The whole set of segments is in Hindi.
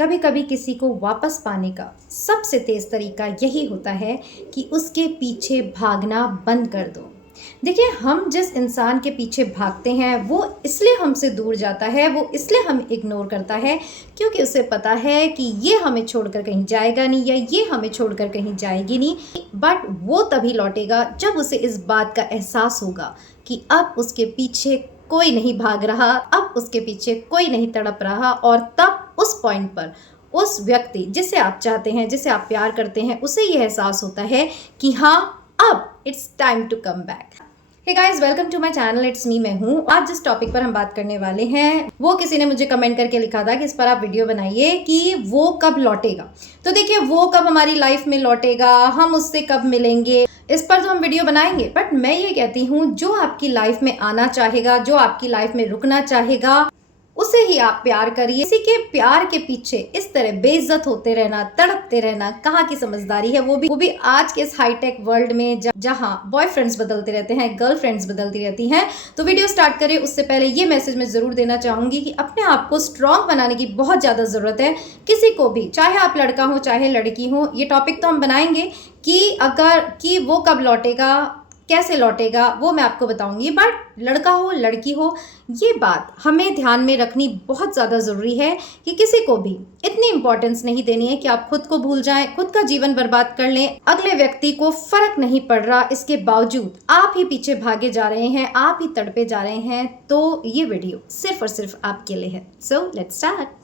कभी कभी किसी को वापस पाने का सबसे तेज़ तरीका यही होता है कि उसके पीछे भागना बंद कर दो। देखिए, हम जिस इंसान के पीछे भागते हैं वो इसलिए हमसे दूर जाता है, वो इसलिए हम इग्नोर करता है क्योंकि उसे पता है कि ये हमें छोड़कर कहीं जाएगा नहीं या ये हमें छोड़कर कहीं जाएगी नहीं। बट वो तभी लौटेगा जब उसे इस बात का एहसास होगा कि अब उसके पीछे कोई नहीं भाग रहा, अब उसके पीछे कोई नहीं तड़प रहा। और तब उस पॉइंट पर उस व्यक्ति जिसे आप चाहते हैं, जिसे आप प्यार करते हैं, उसे ये एहसास होता है कि हाँ, अब it's time to come back. Hey guys, welcome to my channel, it's me, मैं हूँ। आज जिस टॉपिक पर हम बात करने वाले हैं वो किसी ने मुझे कमेंट करके लिखा था कि इस पर आप वीडियो बनाइए कि वो कब लौटेगा। तो देखिए, वो कब हमारी लाइफ में लौटेगा, हम उससे कब मिलेंगे, इस पर तो हम वीडियो बनाएंगे। बट मैं ये कहती हूँ, जो आपकी लाइफ में आना चाहेगा, जो आपकी लाइफ में रुकना चाहेगा, उसे ही आप प्यार करिए। किसी के प्यार के पीछे इस तरह बेइज्जत होते रहना, तड़पते रहना, कहाँ की समझदारी है। वो भी आज के इस हाईटेक वर्ल्ड में जहाँ बॉयफ्रेंड्स बदलते रहते हैं, गर्लफ्रेंड्स बदलती रहती हैं। तो वीडियो स्टार्ट करें उससे पहले ये मैसेज मैं जरूर देना चाहूंगी कि अपने आप को स्ट्रांग बनाने की बहुत ज्यादा जरूरत है। किसी को भी, चाहे आप लड़का हो चाहे लड़की हो, ये टॉपिक तो हम बनाएंगे कि वो कब लौटेगा, कैसे लौटेगा, वो मैं आपको बताऊंगी। बट लड़का हो लड़की हो, ये बात हमें ध्यान में रखनी बहुत ज़्यादा ज़रूरी है कि किसी को भी इतनी इंपॉर्टेंस नहीं देनी है कि आप खुद को भूल जाएं, खुद का जीवन बर्बाद कर लें। अगले व्यक्ति को फर्क नहीं पड़ रहा, इसके बावजूद आप ही पीछे भागे जा रहे हैं, आप ही तड़पे जा रहे हैं। तो ये वीडियो सिर्फ और सिर्फ आपके लिए है। So let's start.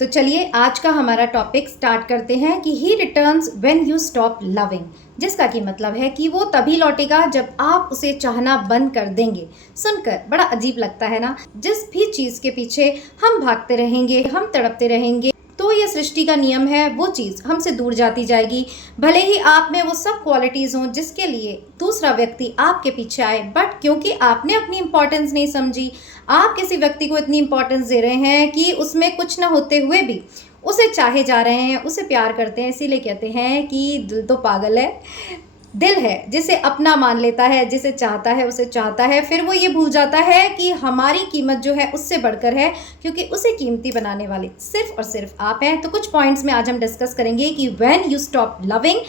तो चलिए, आज का हमारा टॉपिक स्टार्ट करते हैं कि ही returns when you stop loving, जिसका कि मतलब है कि वो तभी लौटेगा जब आप उसे चाहना बंद कर देंगे। सुनकर बड़ा अजीब लगता है ना। जिस भी चीज़ के पीछे हम भागते रहेंगे, हम तड़पते रहेंगे, तो ये सृष्टि का नियम है, वो चीज़ हमसे दूर जाती जाएगी। भले ही आप में वो सब क्वालिटीज़ हों जिसके लिए दूसरा व्यक्ति आपके पीछे आए, बट क्योंकि आपने अपनी इंपॉर्टेंस नहीं समझी, आप किसी व्यक्ति को इतनी इंपॉर्टेंस दे रहे हैं कि उसमें कुछ ना होते हुए भी उसे चाहे जा रहे हैं, उसे प्यार करते हैं। इसीलिए कहते हैं कि दिल तो पागल है, दिल है जिसे अपना मान लेता है, जिसे चाहता है उसे चाहता है। फिर वो ये भूल जाता है कि हमारी कीमत जो है उससे बढ़कर है, क्योंकि उसे कीमती बनाने वाले सिर्फ और सिर्फ आप हैं। तो कुछ पॉइंट्स में आज हम डिस्कस करेंगे कि when you stop loving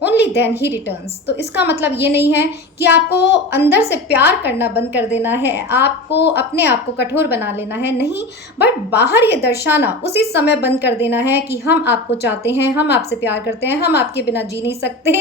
only then he returns. तो इसका मतलब ये नहीं है कि आपको अंदर से प्यार करना बंद कर देना है, आपको अपने आप को कठोर बना लेना है, नहीं। बट बाहर ये दर्शाना उसी समय बंद कर देना है कि हम आपको चाहते हैं, हम आपसे प्यार करते हैं, हम आपके बिना जी नहीं सकते,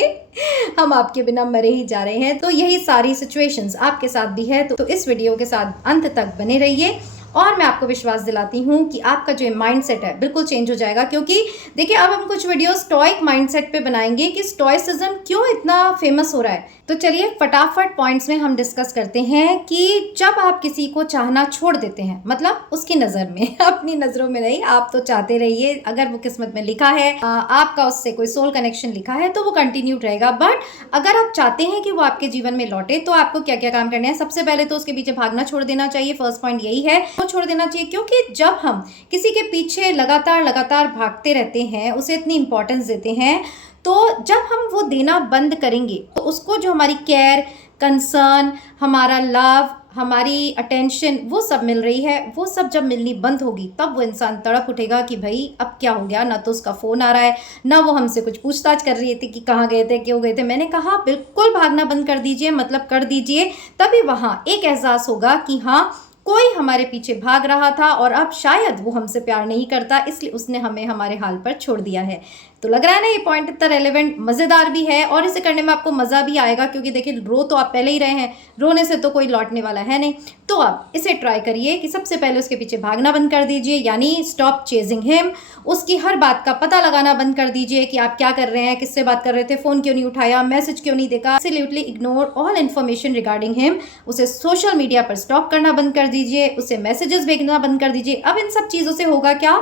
हम आपके बिना मरे ही जा रहे हैं। तो यही सारी सिचुएशंस आपके साथ भी है। तो इस वीडियो के साथ अंत तक बने रहिए और मैं आपको विश्वास दिलाती हूँ कि आपका जो माइंडसेट है बिल्कुल चेंज हो जाएगा। क्योंकि देखिए, अब हम कुछ वीडियो स्टोइक माइंडसेट पे बनाएंगे कि स्टोइसिज्म क्यों इतना फेमस हो रहा है। तो चलिए फटाफट पॉइंट्स में हम डिस्कस करते हैं कि जब आप किसी को चाहना छोड़ देते हैं, मतलब उसकी नज़र में, अपनी नज़रों में नहीं, आप तो चाहते रहिए। अगर वो किस्मत में लिखा है, आपका उससे कोई सोल कनेक्शन लिखा है, तो वो कंटिन्यू रहेगा। बट अगर आप चाहते हैं कि वो आपके जीवन में लौटे, तो आपको क्या क्या काम करने हैं। सबसे पहले तो उसके पीछे भागना छोड़ देना चाहिए। फर्स्ट पॉइंट यही है, छोड़ देना चाहिए। क्योंकि जब हम किसी के पीछे लगातार भागते रहते हैं, उसे इतनी इंपॉर्टेंस देते हैं, तो जब हम वो देना बंद करेंगे तो उसको जो हमारी केयर, कंसर्न, हमारा लव, हमारी अटेंशन, वो सब मिल रही है, वो सब जब मिलनी बंद होगी, तब वो इंसान तड़प उठेगा कि भाई अब क्या हो गया। ना तो उसका फ़ोन आ रहा है, ना वो हमसे कुछ पूछताछ कर रही थी कि कहाँ गए थे, क्यों गए थे। मैंने कहा बिल्कुल भागना बंद कर दीजिए, मतलब कर दीजिए। तभी वहाँ एक एहसास होगा कि हाँ, कोई हमारे पीछे भाग रहा था और अब शायद वो हमसे प्यार नहीं करता, इसलिए उसने हमें हमारे हाल पर छोड़ दिया है। तो लग रहा है ना, ये पॉइंट इतना रेलेवेंट, मज़ेदार भी है और इसे करने में आपको मज़ा भी आएगा। क्योंकि देखिए, रो तो आप पहले ही रहे हैं, रोने से तो कोई लौटने वाला है नहीं। तो आप इसे ट्राई करिए कि सबसे पहले उसके पीछे भागना बंद कर दीजिए, यानी स्टॉप चेजिंग हिम। उसकी हर बात का पता लगाना बंद कर दीजिए कि आप क्या कर रहे हैं, किससे बात कर रहे थे, फ़ोन क्यों नहीं उठाया, मैसेज क्यों नहीं देखा। Absolutely ignore all information regarding him. उसे सोशल मीडिया पर स्टॉक करना बंद कर दीजिए, उसे मैसेजेस भेजना बंद कर दीजिए। अब इन सब चीज़ों से होगा क्या,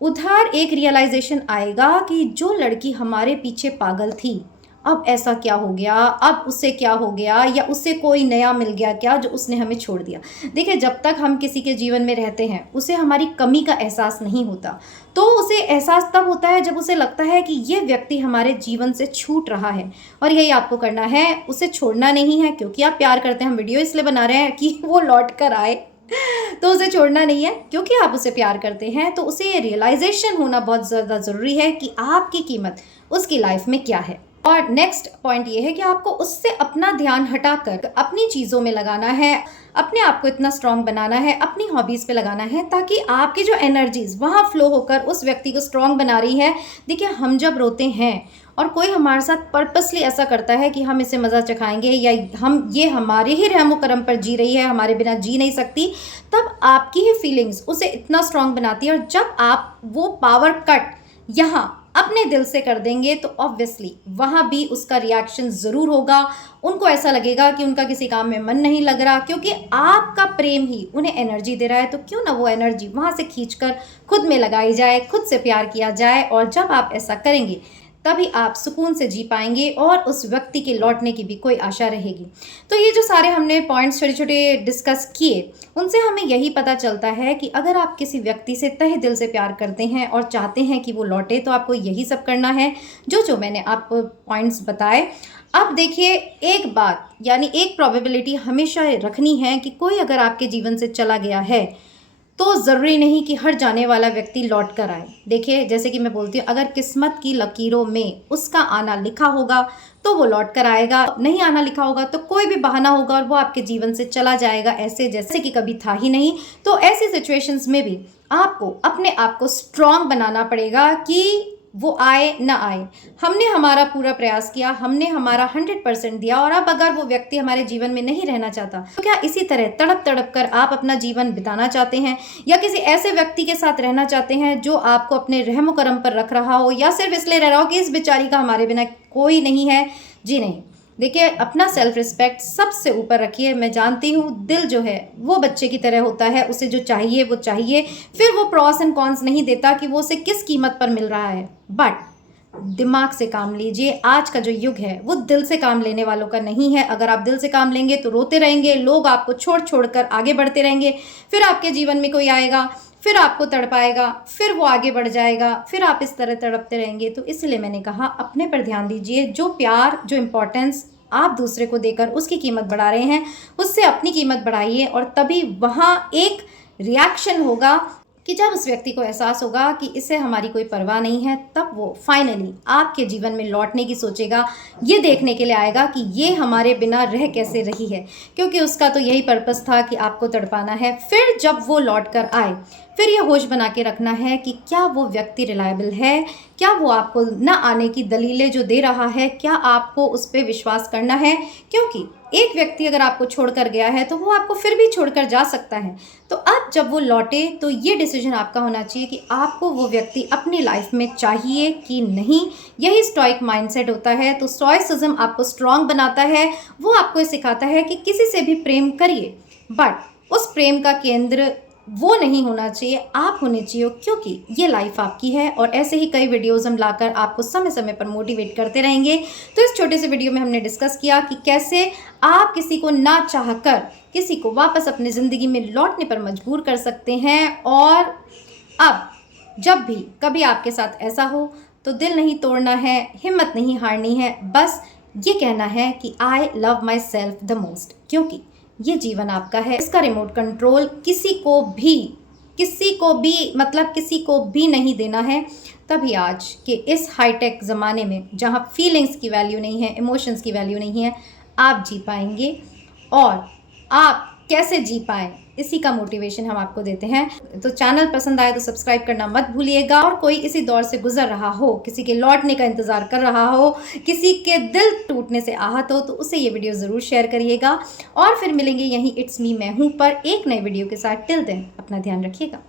उधर एक रियलाइजेशन आएगा कि जो लड़की हमारे पीछे पागल थी, अब ऐसा क्या हो गया, अब उससे क्या हो गया, या उससे कोई नया मिल गया क्या जो उसने हमें छोड़ दिया। देखिए, जब तक हम किसी के जीवन में रहते हैं, उसे हमारी कमी का एहसास नहीं होता। तो उसे एहसास तब होता है जब उसे लगता है कि ये व्यक्ति हमारे जीवन से छूट रहा है। और यही आपको करना है, उसे छोड़ना नहीं है। क्योंकि आप प्यार करते हैं, हम वीडियो इसलिए बना रहे हैं कि वो लौट कर आए, तो उसे छोड़ना नहीं है, क्योंकि आप उसे प्यार करते हैं तो उसे ये रियलाइजेशन होना बहुत ज़्यादा ज़रूरी है कि आपकी कीमत उसकी लाइफ में क्या है। और नेक्स्ट पॉइंट ये है कि आपको उससे अपना ध्यान हटाकर अपनी चीज़ों में लगाना है, अपने आप को इतना स्ट्रांग बनाना है, अपनी हॉबीज़ पे लगाना है, ताकि आपकी जो एनर्जीज वहाँ फ्लो होकर उस व्यक्ति को स्ट्रांग बना रही है। देखिए, हम जब रोते हैं और कोई हमारे साथ पर्पसली ऐसा करता है कि हम इसे मज़ा चखाएंगे या ये हमारे ही रहमो करम पर जी रही है, हमारे बिना जी नहीं सकती, तब आपकी ही फीलिंग्स उसे इतना स्ट्रांग बनाती है। और जब आप वो पावर कट यहाँ अपने दिल से कर देंगे तो ऑब्वियसली वहाँ भी उसका रिएक्शन ज़रूर होगा। उनको ऐसा लगेगा कि उनका किसी काम में मन नहीं लग रहा, क्योंकि आपका प्रेम ही उन्हें एनर्जी दे रहा है। तो क्यों ना वो एनर्जी वहाँ से खींचकर खुद में लगाई जाए, खुद से प्यार किया जाए। और जब आप ऐसा करेंगे तभी आप सुकून से जी पाएंगे और उस व्यक्ति के लौटने की भी कोई आशा रहेगी। तो ये जो सारे हमने पॉइंट्स छोटे छोटे डिस्कस किए, उनसे हमें यही पता चलता है कि अगर आप किसी व्यक्ति से तहे दिल से प्यार करते हैं और चाहते हैं कि वो लौटे, तो आपको यही सब करना है जो मैंने आपको पॉइंट्स बताए। अब देखिए, एक बात यानी एक प्रोबेबिलिटी हमेशा रखनी है कि कोई अगर आपके जीवन से चला गया है तो ज़रूरी नहीं कि हर जाने वाला व्यक्ति लौट कर आए। देखिए, जैसे कि मैं बोलती हूँ, अगर किस्मत की लकीरों में उसका आना लिखा होगा तो वो लौट कर आएगा, नहीं आना लिखा होगा तो कोई भी बहाना होगा और वो आपके जीवन से चला जाएगा, ऐसे जैसे कि कभी था ही नहीं। तो ऐसी सिचुएशंस में भी आपको अपने आप को स्ट्रांग बनाना पड़ेगा कि वो आए ना आए। हमने हमारा पूरा प्रयास किया, हमने हमारा 100% दिया, और अब अगर वो व्यक्ति हमारे जीवन में नहीं रहना चाहता तो क्या इसी तरह तड़प तड़प कर आप अपना जीवन बिताना चाहते हैं, या किसी ऐसे व्यक्ति के साथ रहना चाहते हैं जो आपको अपने रहमो करम पर रख रहा हो, या सिर्फ इसलिए रह रहा हो कि इस बेचारी का हमारे बिना कोई नहीं है? जी नहीं। देखिए, अपना सेल्फ रिस्पेक्ट सबसे ऊपर रखिए। मैं जानती हूँ दिल जो है वो बच्चे की तरह होता है, उसे जो चाहिए वो चाहिए, फिर वो प्रॉस एंड कॉन्स नहीं देता कि वो उसे किस कीमत पर मिल रहा है। बट दिमाग से काम लीजिए। आज का जो युग है वो दिल से काम लेने वालों का नहीं है। अगर आप दिल से काम लेंगे तो रोते रहेंगे, लोग आपको छोड़ छोड़ कर आगे बढ़ते रहेंगे, फिर आपके जीवन में कोई आएगा, फिर आपको तड़पाएगा, फिर वो आगे बढ़ जाएगा, फिर आप इस तरह तड़पते रहेंगे। तो इसलिए मैंने कहा, अपने पर ध्यान दीजिए। जो प्यार, जो इम्पोर्टेंस आप दूसरे को देकर उसकी कीमत बढ़ा रहे हैं, उससे अपनी कीमत बढ़ाइए, और तभी वहाँ एक रिएक्शन होगा कि जब उस व्यक्ति को एहसास होगा कि इससे हमारी कोई परवाह नहीं है, तब वो फाइनली आपके जीवन में लौटने की सोचेगा। ये देखने के लिए आएगा कि ये हमारे बिना रह कैसे रही है, क्योंकि उसका तो यही पर्पस था कि आपको तड़पाना है। फिर जब वो लौट कर आए, फिर ये होश बना के रखना है कि क्या वो व्यक्ति रिलायबल है, क्या वो आपको न आने की दलीलें जो दे रहा है, क्या आपको उस पर विश्वास करना है। क्योंकि एक व्यक्ति अगर आपको छोड़कर गया है तो वो आपको फिर भी छोड़कर जा सकता है। तो अब जब वो लौटे तो ये डिसीजन आपका होना चाहिए कि आपको वो व्यक्ति अपनी लाइफ में चाहिए कि नहीं। यही स्टोइक माइंडसेट होता है। तो स्टोइसिज्म आपको स्ट्रांग बनाता है, वो आपको ये सिखाता है कि किसी से भी प्रेम करिए, बट उस प्रेम का केंद्र वो नहीं होना चाहिए, आप होने चाहिए, क्योंकि ये लाइफ आपकी है। और ऐसे ही कई वीडियोस हम लाकर आपको समय समय पर मोटिवेट करते रहेंगे। तो इस छोटे से वीडियो में हमने डिस्कस किया कि कैसे आप किसी को ना चाहकर किसी को वापस अपनी ज़िंदगी में लौटने पर मजबूर कर सकते हैं। और अब जब भी कभी आपके साथ ऐसा हो तो दिल नहीं तोड़ना है, हिम्मत नहीं हारनी है, बस ये कहना है कि I love my self the most, क्योंकि ये जीवन आपका है। इसका रिमोट कंट्रोल किसी को भी नहीं देना है। तभी आज के इस हाईटेक ज़माने में, जहाँ फीलिंग्स की वैल्यू नहीं है, इमोशंस की वैल्यू नहीं है, आप जी पाएंगे। और आप कैसे जी पाएँ, इसी का मोटिवेशन हम आपको देते हैं। तो चैनल पसंद आए तो सब्सक्राइब करना मत भूलिएगा। और कोई इसी दौर से गुजर रहा हो, किसी के लौटने का इंतज़ार कर रहा हो, किसी के दिल टूटने से आहत हो, तो उसे ये वीडियो ज़रूर शेयर करिएगा। और फिर मिलेंगे यहीं इट्स मी मैं हूँ पर एक नए वीडियो के साथ। टिल देन अपना ध्यान रखिएगा।